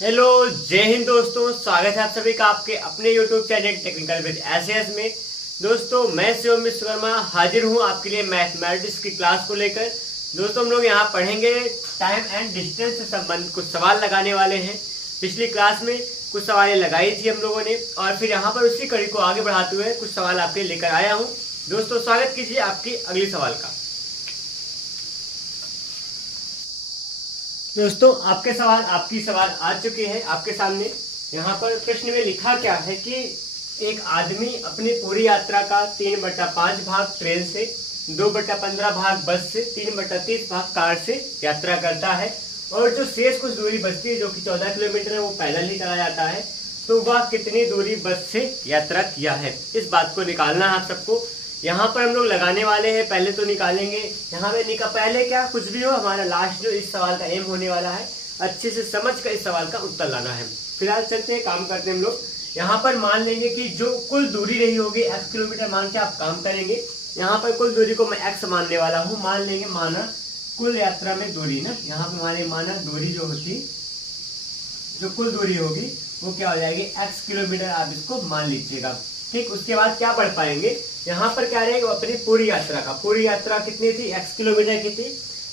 Hello, जय हिंद दोस्तों। स्वागत है आप सभी का आपके अपने YouTube channel technical with SS में। दोस्तों, मैं शिवम विश्वकर्मा हाजिर हूं आपके लिए मैथमेटिक्स की क्लास को लेकर। दोस्तों, हम लोग यहां पढ़ेंगे टाइम एंड डिस्टेंस से संबंधित कुछ सवाल लगाने वाले हैं। पिछली क्लास में कुछ सवाल लगाई थी हम लोगों ने, और फिर यहाँ पर उसी कड़ी को आगे बढ़ाते हुए कुछ सवाल आपके लेकर आया हूँ। दोस्तों, स्वागत कीजिए आपकी अगली सवाल का। दोस्तों, आपकी सवाल आ चुके हैं आपके सामने। यहाँ पर प्रश्न में लिखा क्या है कि एक आदमी अपनी पूरी यात्रा का 3/5 भाग ट्रेन से, 2/15 भाग बस से, 3/30 भाग कार से यात्रा करता है, और जो शेष कुछ दूरी बचती है जो कि 14 किलोमीटर है, वो पैदल ही चला जाता है। तो वह कितनी दूरी बस से यात्रा किया है, इस बात को निकालना है आप सबको। यहाँ पर हम लोग लगाने वाले हैं, पहले तो निकालेंगे। यहाँ पे पहले क्या कुछ भी हो, हमारा लास्ट जो इस सवाल का एम होने वाला है, अच्छे से समझ कर इस सवाल का उत्तर लाना है। फिलहाल चलते हैं, काम करते हैं हम लोग। यहाँ पर मान लेंगे कि जो कुल दूरी रही होगी x किलोमीटर मान के आप काम करेंगे। यहाँ पर कुल दूरी को मैं x मानने वाला हूँ। मान लेंगे, माना कुल यात्रा में दूरी ना, यहाँ पे माना दूरी जो होती, जो कुल दूरी होगी वो क्या हो जाएगी, x किलोमीटर आप इसको मान लीजिएगा। ठीक, उसके बाद क्या बढ़ पाएंगे, यहाँ पर क्या रहेगा, अपनी पूरी यात्रा कितनी थी, x किलोमीटर की थी।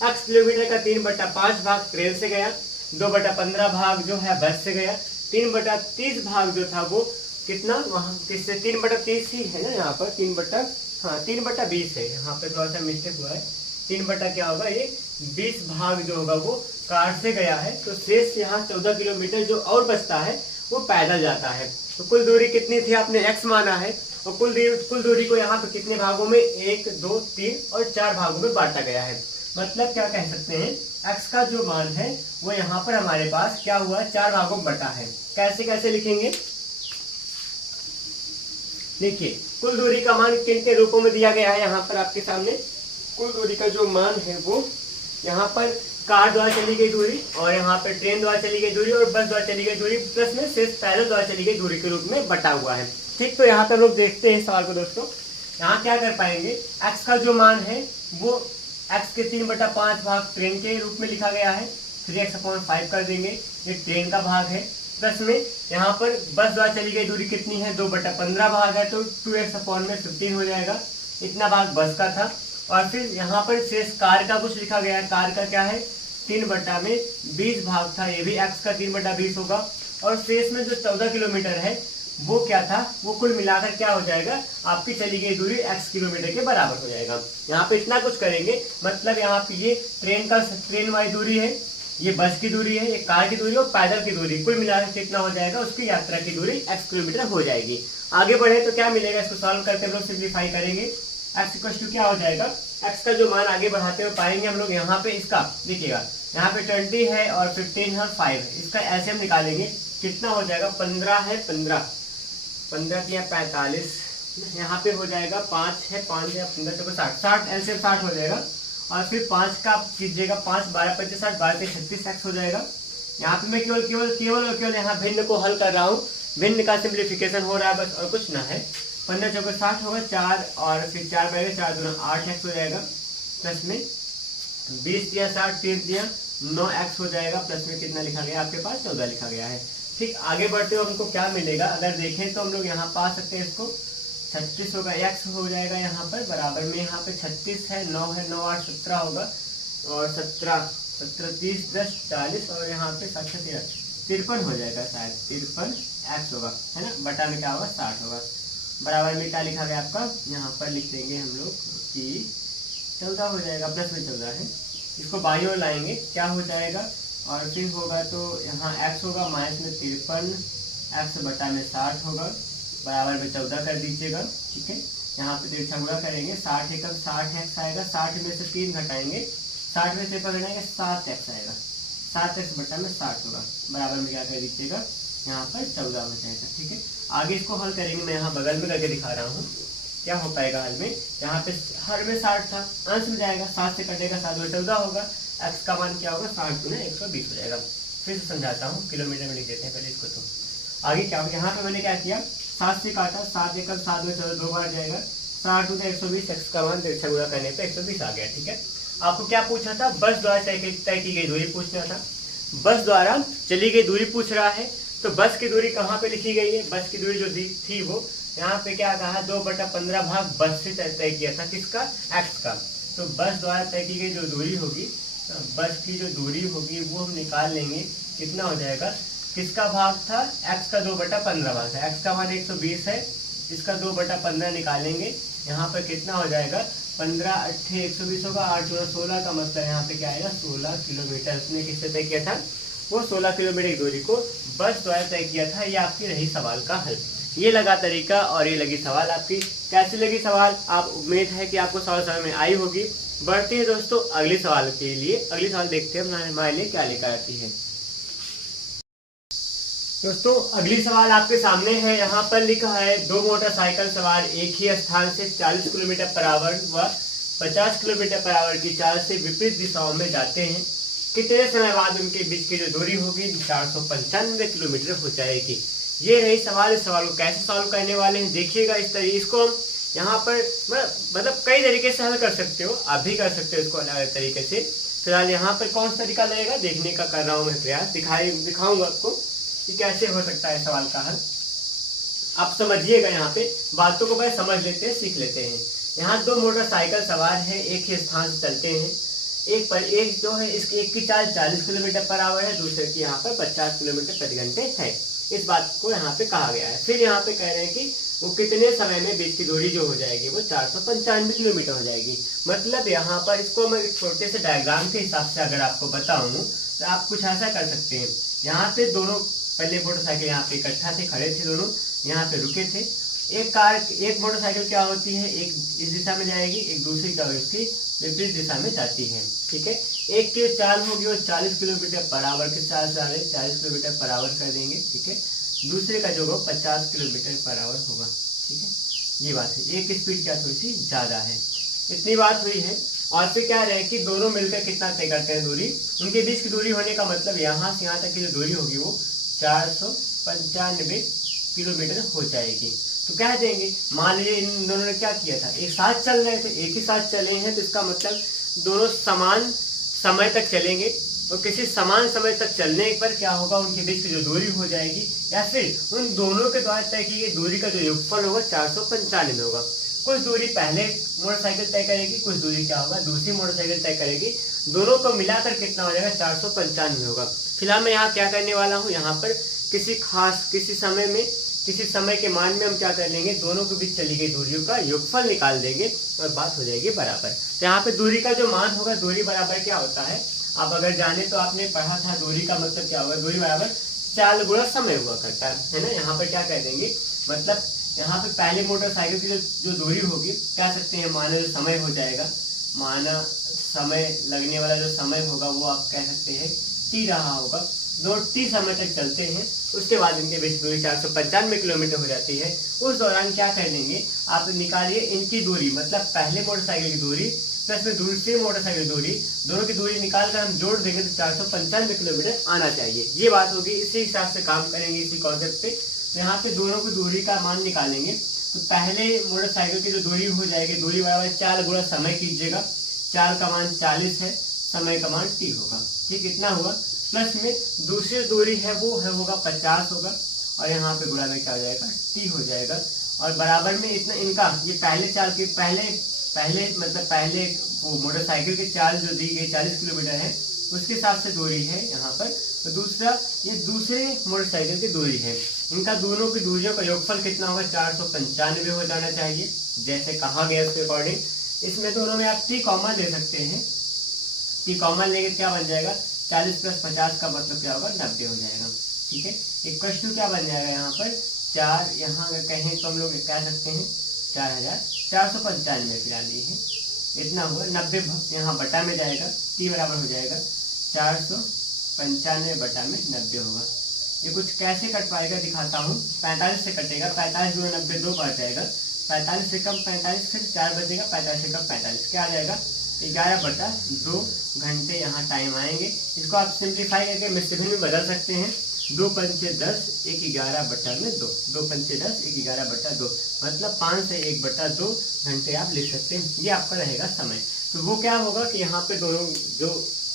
x किलोमीटर का 3/5 भाग ट्रेन से गया, 2/15 भाग जो है बस से गया, 3/30 भाग जो था वो कितना, वहां किससे 3/30 ही है ना, यहाँ पर 3/20 है। यहाँ पे थोड़ा सा मिस्टेक हुआ है। 3 क्या होगा, ये 20 भाग जो होगा वो कार से गया है। तो शेष यहाँ 14 किलोमीटर जो और बचता है वो पैदल जाता है। तो कुल दूरी कितनी थी, आपने x माना है, और कुल दूरी को यहाँ पे कितने भागों में, 1, 2, 3 और 4 भागों में बांटा गया है। मतलब क्या कह सकते हैं, x का जो मान है वो यहाँ पर हमारे पास क्या हुआ, 4 भागों में बटा है। कैसे लिखेंगे, देखिए कुल दूरी का मान किन के रूपों में दिया गया है यहाँ पर आपके सामने। कुल दूरी का जो मान है वो यहाँ पर कार द्वारा चली गई दूरी, और यहाँ पे ट्रेन द्वारा चली गई दूरी, और बस द्वारा चली गई दूरी, प्लस में सिर्फ पैदल द्वारा चली गई दूरी के रूप में बटा हुआ है। ठीक, तो यहाँ पे हम लोग देखते हैं सवाल को। दोस्तों, यहाँ क्या कर पाएंगे, x का जो मान है वो x के 3/5 भाग ट्रेन के रूप में लिखा गया है, 3x/5 कर देंगे, ये ट्रेन का भाग है। प्लस में यहाँ पर बस द्वारा चली गई दूरी कितनी है, 2/15 भाग है, तो 2x/15 हो जाएगा, इतना भाग बस का था। और फिर यहाँ पर शेष कार का कुछ लिखा गया है, कार का क्या है, 3/20 भाग था, ये भी x का 3/20 होगा। और शेष में जो 14 किलोमीटर है वो क्या था, वो कुल मिलाकर क्या हो जाएगा, आपकी चली गई दूरी x किलोमीटर के बराबर हो जाएगा। यहाँ पे इतना कुछ करेंगे, मतलब यहाँ पे ये ट्रेन वाली दूरी है, ये बस की दूरी है, ये कार की दूरी और पैदल की दूरी, कुल मिलाकर कितना हो जाएगा, उसकी यात्रा की दूरी x किलोमीटर हो जाएगी। आगे बढ़े तो क्या मिलेगा, इसको सॉल्व करते हम लोग सिंप्लीफाई करेंगे। x इक्वल टू क्या हो जाएगा, x का जो मान आगे बढ़ाते हुए पाएंगे हम लोग, यहाँ पे इसका देखिएगा, यहाँ पे 20 है और 15 है और 5 है, इसका ऐसे हम निकालेंगे, कितना हो जाएगा, 15 है, 15 या 45, यहाँ पे हो जाएगा 5 है, 5 या 15 तो 60 ऐसे 60 हो जाएगा। और फिर 5 का कीजिएगा, 5 12 25 60, 12 36 x हो जाएगा। यहाँ पे मैं केवल यहाँ भिन्न को हल कर रहा हूँ, भिन्न का सिंप्लीफिकेशन हो रहा है बस, और कुछ ना है। 15 चौके 60 होगा, 4 और फिर 4 बढ़ेगा, 4 दूना 8x हो जाएगा, प्लस में 20 दिया 60, 30 दिया 9x हो जाएगा, प्लस में कितना लिखा गया आपके पास, 14 लिखा गया है। ठीक, आगे बढ़ते हुए हमको क्या मिलेगा, अगर देखें तो हम लोग यहाँ पा सकते हैं इसको, 36 होगा, x हो जाएगा यहाँ पर बराबर में, यहाँ पे 36 है, 9 है, 9 8 17 होगा, और 17 30 10 40, और यहाँ पे 53 हो जाएगा, शायद 53 x होगा, है ना, बटा में क्या होगा, 60 होगा, बराबर में क्या लिखा गया आपका, यहाँ पर लिख देंगे हम लोग कि 14 हो जाएगा, प्लस में 14 है, इसको बाईं ओर लाएंगे, क्या हो जाएगा, और फिर होगा तो यहाँ x होगा, माइनस में 53 x बटा में 60 होगा, बराबर में 14 कर दीजिएगा। ठीक है, यहाँ पे तिरछा गुणा करेंगे, 60 एकम 60x आएगा, 60 में से 3 घटाएंगे, 60 में से घटाएंगे 7x आएगा, 7x बटा में 60 होगा, बराबर में क्या कर दीजिएगा, यहाँ पर 14 हो जाएगा। ठीक है, आगे इसको हल करेंगे, मैं यहाँ बगल में करके दिखा रहा हूँ क्या हो पाएगा हल में। यहाँ पे हर में 60 था, अंश में जाएगा, 7 से कटेगा, 7 में 14 होगा, x का मान क्या होगा, 60 गुना 120 हो जाएगा। फिर से समझाता हूँ, किलोमीटर में लिख देते हैं पहले इसको। तो आगे क्या होगा, यहाँ पे मैंने क्या किया, 7 से काटा, 7 एकम 7 में 14 2 बार जाएगा, 60 गुना 120, x का मान तिरछा गुणा करने पे 120 आ गया। ठीक है, आपको क्या पूछा था, बस द्वारा तय की गई दूरी पूछना था। बस द्वारा चली गई दूरी पूछ रहा है, तो बस की दूरी कहाँ पे लिखी गई है, बस की दूरी जो थी वो यहाँ पे क्या कहा, 2/15 भाग बस से तय किया था, किसका, x का। तो बस द्वारा तय की गई जो दूरी होगी, बस की जो दूरी होगी वो हम निकाल लेंगे, कितना हो जाएगा, किसका भाग था, x का 2/15 भाग था, x का मान 120 है, इसका 2/15 निकालेंगे, यहाँ पर कितना हो जाएगा, 15 8 120 होगा, 8 × 16 का मतलब यहाँ पे क्या आएगा, 16 किलोमीटर। उसने किससे तय किया था, वो 16 किलोमीटर की दूरी को बस द्वारा तय किया था। ये आपकी रही सवाल का हल। ये लगा तरीका और ये लगी सवाल आपकी। कैसी लगी सवाल, आप उम्मीद है कि आपको सवाल समझ में आई होगी। बढ़ते हैं दोस्तों अगले सवाल के लिए। अगले सवाल देखते हैं हमारे लिए क्या लेकर आती है। दोस्तों अगली सवाल आपके सामने है। यहाँ पर लिखा है, दो मोटरसाइकिल सवार एक ही स्थान से 40 किलोमीटर पर आवर व 50 किलोमीटर पर आवर की चाल से विपरीत दिशाओं में जाते हैं। कितने समय बाद उनके बीच की जो दूरी होगी 495 किलोमीटर हो जाएगी। ये रही सवाल। इस सवाल को कैसे सॉल्व करने वाले हैं देखिएगा। इस तरीके इसको हम यहाँ पर मतलब कई तरीके से हल कर सकते हो, आप भी कर सकते हो इसको अलग अलग तरीके से। फिलहाल यहाँ पर कौन सा तरीका लगेगा देखने का कर रहा हूँ मैं प्रयास, दिखाऊंगा आपको कि कैसे हो सकता है सवाल का हल। आप समझिएगा, यहाँ पे बातों को पहले समझ लेते हैं, सीख लेते हैं। यहाँ दो मोटरसाइकिल सवार हैं, एक ही स्थान से चलते हैं। एक जो है इसकी एक की चाल 40 किलोमीटर पर आवर है, दूसरे की यहाँ पर 50 किलोमीटर प्रति घंटे है। इस बात को यहाँ पे कहा गया है। फिर यहाँ पे कह रहे हैं कि वो कितने समय में बीच की दूरी जो हो जाएगी वो 495 किलोमीटर हो जाएगी। मतलब यहाँ पर इसको मैं छोटे से डायग्राम के हिसाब से अगर आपको बताऊं तो आप कुछ ऐसा कर सकते हैं। यहाँ पे दोनों पहले मोटरसाइकिल यहाँ पे इकट्ठा थे, खड़े थे, दोनों यहाँ पे रुके थे। एक मोटरसाइकिल क्या होती है, एक इस दिशा में जाएगी, एक दूसरी क्या होगी उसकी विपरीत दिशा में जाती है। ठीक है, एक की चाल होगी वो 40 किलोमीटर पर आवर के साथ 40 किलोमीटर पर आवर कर देंगे। ठीक है, दूसरे का जो होगा 50 किलोमीटर पर आवर होगा। ठीक है, ये बात है। एक की स्पीड क्या थोड़ी सी ज्यादा है। इतनी बात हुई है। और फिर क्या रहे कि दोनों मिलकर कितना तय करते हैं दूरी, उनके बीच की दूरी होने का मतलब यहाँ से यहाँ तक की जो दूरी होगी वो 495 किलोमीटर हो जाएगी। तो कह देंगे, मान लीजिए इन दोनों ने क्या किया था, एक साथ चल रहे थे, एक ही साथ चले हैं, तो इसका मतलब दोनों समान समय तक चलेंगे। और किसी समान समय तक चलने पर क्या होगा, उनके बीच की जो दूरी हो जाएगी या फिर उन दोनों के द्वारा तय की गई दूरी का जो योगफल होगा 495 होगा। कुछ दूरी पहले मोटरसाइकिल तय करेगी, कुछ दूरी क्या होगा दूसरी मोटरसाइकिल तय करेगी। दोनों को मिलाकर कितना हो जाएगा 495 होगा। फिलहाल मैं यहाँ क्या करने वाला हूँ, यहाँ पर किसी समय के मान में हम क्या कर लेंगे, दोनों के बीच चली गई दूरियों का योगफल निकाल देंगे और बात हो जाएगी बराबर। तो यहाँ पे दूरी का जो मान होगा, दूरी बराबर क्या होता है आप अगर जाने तो आपने पढ़ा था, दूरी का मतलब क्या होगा, दूरी बराबर चाल गुणा समय हुआ करता है ना। यहाँ पर क्या कह देंगे, मतलब यहाँ पे पहले मोटरसाइकिल की जो दूरी होगी कह सकते हैं, माना जो समय हो जाएगा, माना समय लगने वाला जो समय होगा वो आप कह सकते हैं टी रहा होगा। दो टी समय तक चलते हैं, उसके बाद इनके बीच दूरी 495 किलोमीटर हो जाती है। उस दौरान क्या कर लेंगे, आप निकालिए इनकी दूरी, मतलब पहले मोटरसाइकिल की दूरी प्लस में दूसरी मोटरसाइकिल दूरी, दोनों की दूरी निकाल कर हम जोड़ देंगे तो 495 किलोमीटर आना चाहिए। ये बात होगी, इसी हिसाब से काम करेंगे, इसी कॉन्सेप्ट पे। तो यहाँ पे दोनों की दूरी का मान निकालेंगे तो पहले मोटरसाइकिल की जो दूरी हो जाएगी, दूरी बराबर 4 गुणा समय कीजिएगा। 4 का मान 40 है, समय का मान t होगा। ठीक, इतना हुआ। प्लस में दूसरी दूरी है वो है होगा 50 होगा, और यहाँ पे गुणा में क्या हो जाएगा t हो जाएगा। और बराबर में इतना इनका ये पहले चाल के पहले वो मोटरसाइकिल की चाल जो दी गई 40 किलोमीटर है उसके हिसाब से दूरी है यहाँ पर। तो दूसरा ये दूसरे मोटरसाइकिल की दूरी है। इनका दोनों की दूरियों का योगफल कितना होगा 495 हो जाना चाहिए, जैसे कहा गया उसके अकॉर्डिंग। इसमें दोनों में आप t कॉमन ले सकते हैं। t कॉमन लेंगे क्या बन जाएगा, 40 + 50 का मतलब क्या होगा 90 हो जाएगा। ठीक है, इक्वल टू क्या बन जाएगा यहाँ पर 4, यहाँ अगर कहें तो हम लोग कह सकते हैं 4495 फिलहाल ये है, इतना हुआ। 90 यहाँ बटा में जाएगा, t बराबर हो जाएगा 495 बटा में 90 होगा। ये कुछ कैसे कट पाएगा दिखाता हूँ। 45 से कटेगा, 45 × 90 2 बार जाएगा, 45 से कम 45, फिर 4 बचेगा, 45 से कम 45, क्या आ जाएगा 11/2 घंटे यहाँ टाइम आएंगे। इसको आप सिंप्लीफाई करके मिस्टेक में बदल सकते हैं। 2 × 5 = 10, 1 11/2, 2 × 5 = 10, 1 11/2, मतलब 5 से 1/2 घंटे आप लिख सकते हैं। ये आपका रहेगा समय। तो वो क्या होगा कि यहाँ पे दोनों जो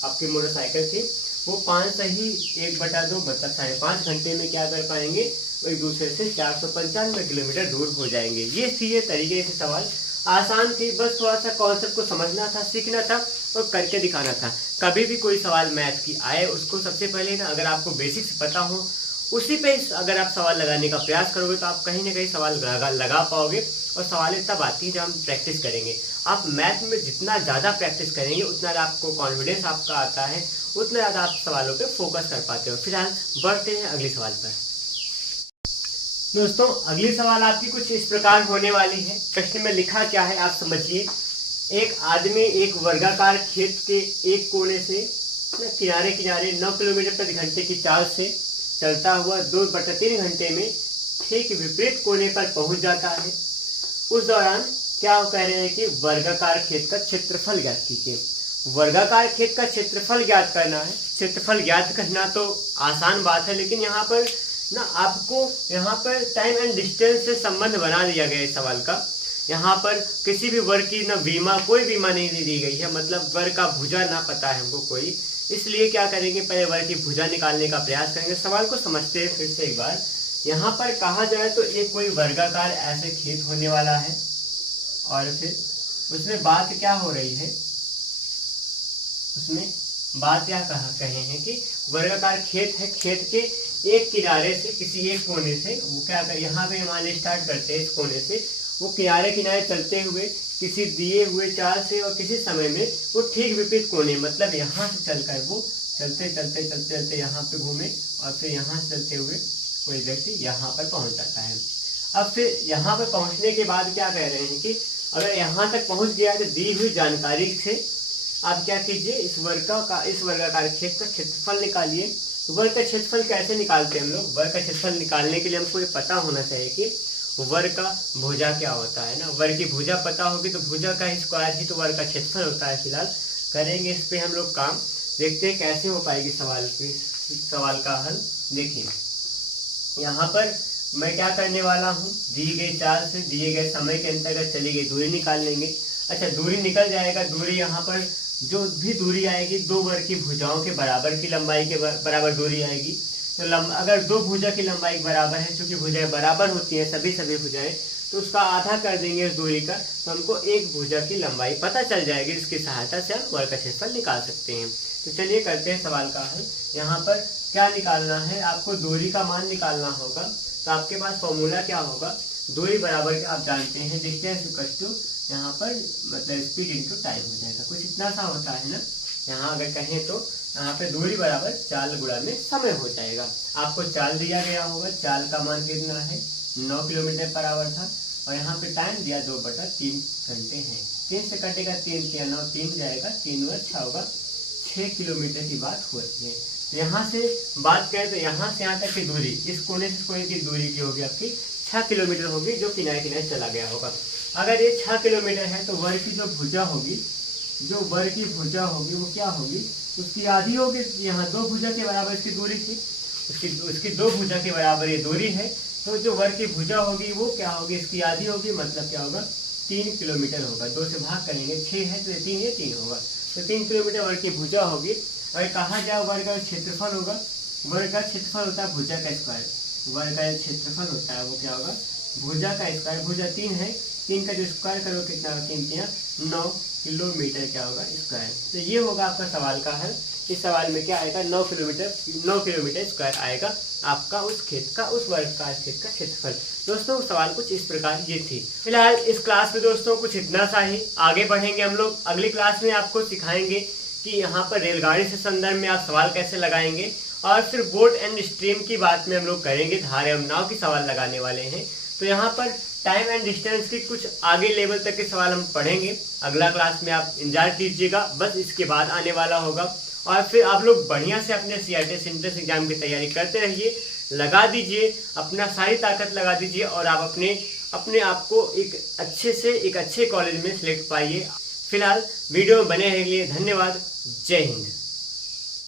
आपकी मोटरसाइकिल थी वो 5 से ही 1/2 मतलब 5.5 घंटे में क्या कर पाएंगे, एक दूसरे से 495 किलोमीटर दूर हो जाएंगे। ये थी ये तरीके से सवाल, आसान थी, बस थोड़ा सा कॉन्सेप्ट को समझना था, सीखना था और करके दिखाना था। कभी भी कोई सवाल मैथ की आए उसको सबसे पहले ना अगर आपको बेसिक्स पता हो उसी पे अगर आप सवाल लगाने का प्रयास करोगे तो आप कहीं ना कहीं सवाल लगा पाओगे। और सवालें तब आती हैं जब हम प्रैक्टिस करेंगे। आप मैथ में जितना ज़्यादा प्रैक्टिस करेंगे उतना आपको कॉन्फिडेंस आपका आता है, उतना ज़्यादा आप सवालों पे फोकस कर पाते हो। फिलहाल बढ़ते हैं अगले सवाल पर। दोस्तों अगली सवाल आपकी कुछ इस प्रकार होने वाली है। प्रश्न में लिखा क्या है आप समझिए। एक आदमी एक वर्गाकार खेत के एक कोने से किनारे किनारे 9 किलोमीटर प्रति घंटे की चाल से चलता हुआ 2/3 घंटे में ठीक विपरीत कोने पर पहुंच जाता है। उस दौरान क्या कह रहे हैं कि वर्गाकार खेत का क्षेत्रफल ज्ञात कीजिए। वर्गाकार खेत का क्षेत्रफल ज्ञात करना है। क्षेत्रफल ज्ञात करना तो आसान बात है, लेकिन यहाँ पर ना आपको यहाँ पर टाइम एंड डिस्टेंस से संबंध बना दिया गया है इस सवाल का। यहाँ पर किसी भी वर्ग की ना विमा, कोई विमा नहीं दी गई है, मतलब वर्ग का भुजा ना पता है हमको कोई, इसलिए क्या करेंगे पहले वर्ग की भुजा निकालने का प्रयास करेंगे। सवाल को समझते हैं फिर से एक बार। यहाँ पर कहा जाए तो एक कोई वर्गाकार ऐसे खेत होने वाला है और फिर उसमें बात क्या हो रही है, उसमें बात क्या कहे हैं कि वर्गाकार खेत है, खेत के एक किनारे से किसी एक कोने से वो क्या कर, यहाँ पे मान स्टार्ट करते हैं इस कोने से, वो किनारे किनारे चलते हुए किसी दिए हुए चाल से और किसी समय में वो ठीक विपरीत कोने, मतलब यहाँ से चलकर वो चलते चलते चलते चलते यहाँ पे घूमे और फिर यहाँ से चलते हुए कोई व्यक्ति यहाँ पर पहुँच जाता है। अब फिर यहाँ पर पहुँचने के बाद क्या कह रहे हैं कि अगर यहाँ तक पहुँच गया तो दी हुई जानकारी से आप क्या कीजिए, इस वर्गाकार खेत का क्षेत्रफल निकालिए। वर्ग का क्षेत्रफल कैसे निकालते हैं हम लोग? वर्ग का क्षेत्रफल निकालने के लिए हमको ये पता होना चाहिए कि वर्ग का भुजा क्या होता है ना। वर्ग की भुजा पता होगी तो भुजा का स्क्वायर ही तो वर्ग का क्षेत्रफल होता है। फिलहाल करेंगे इस पे हम लोग काम, देखते हैं कैसे हो पाएगी सवाल का हल। देखिए यहाँ पर मैं क्या करने वाला हूँ, दी गई चाल से दिए गए समय के अंतर्गत चली गई दूरी निकाल लेंगे। अच्छा दूरी निकल जाएगा, दूरी यहाँ पर जो भी दूरी आएगी दो वर्ग की भुजाओं के बराबर की लंबाई के बराबर दूरी आएगी। तो अगर दो भुजा की लंबाई बराबर है, चूंकि भुजाएं बराबर होती हैं सभी भुजाएं, तो उसका आधा कर देंगे इस दूरी का, तो हमको एक भुजा की लंबाई पता चल जाएगी। इसकी सहायता से हम वर्ग का क्षेत्रफल निकाल सकते हैं। तो चलिए करते हैं सवाल का हल। यहाँ पर क्या निकालना है, आपको दूरी का मान निकालना होगा। तो आपके पास फॉर्मूला क्या होगा, दूरी बराबर आप जानते हैं डिस्टेंस इक्वल टू यहाँ पर मतलब स्पीड इंटू टाइम हो जाएगा, कुछ इतना सा होता है ना। यहाँ अगर कहें तो यहाँ पे दूरी बराबर चाल गुणा में समय हो जाएगा। आपको चाल दिया गया होगा, चाल का मान कितना है 9 किलोमीटर पर आवर था और यहाँ पे टाइम दिया 2/3 घंटे है। 3 से कटेगा 3 या 9 3 जाएगा, 3 अच्छा होगा 6 किलोमीटर की बात होती है। तो यहाँ से बात करें तो यहाँ से यहाँ तक की दूरी, इस कोने से कोने की दूरी की होगी आपकी 6 किलोमीटर होगी, जो किनारे किनारे चला गया होगा। अगर ये 6 किलोमीटर है तो वर्ग की जो भुजा होगी, वो क्या होगी, उसकी आधी होगी। यहाँ दो भुजा के बराबर इसकी दूरी थी, उसकी दो भुजा के बराबर ये दूरी है, तो जो वर्ग की भुजा होगी वो क्या होगी, इसकी आधी होगी, मतलब क्या होगा 3 किलोमीटर होगा। 2 से भाग करेंगे 6 है तो 3 होगा, तो 3 किलोमीटर वर्ग की भुजा होगी। और कहा जाए वर्ग का क्षेत्रफल होगा, वर्ग का क्षेत्रफल होता है भुजा का स्क्वायर, वर्ग का क्षेत्रफल होता है वो क्या होगा भुजा का स्क्वायर। भुजा 3 है, 3 का जो स्क्वायर करो कितना होगा, 3 9 किलोमीटर क्या होगा स्क्वायर। तो ये होगा आपका सवाल का हल। इस सवाल में क्या आएगा 9 किलोमीटर स्क्वायर आएगा आपका उस खेत का, उस वर्गाकार खेत का क्षेत्रफल। दोस्तों सवाल कुछ इस प्रकार ये थी। फिलहाल इस क्लास में दोस्तों कुछ इतना सा ही, आगे बढ़ेंगे हम लोग। अगली क्लास में आपको सिखाएंगे कि यहाँ पर रेलगाड़ी से संदर्भ में आप सवाल कैसे लगाएंगे, और फिर बोट एंड स्ट्रीम की बात में हम लोग करेंगे, धारा एवं नाव की सवाल लगाने वाले हैं। तो यहाँ पर टाइम एंड डिस्टेंस की कुछ आगे लेवल तक के सवाल हम पढ़ेंगे। अगला क्लास में आप इंतजार कीजिएगा, बस इसके बाद आने वाला होगा। और फिर आप लोग बढ़िया से अपने CRT सेंट्रल एग्जाम की तैयारी करते रहिए, लगा दीजिए, अपना सारी ताकत लगा दीजिए और आप अपने आप को एक अच्छे कॉलेज में सिलेक्ट पाइए। फिलहाल वीडियो में बने रहने के लिए धन्यवाद। जय हिंद।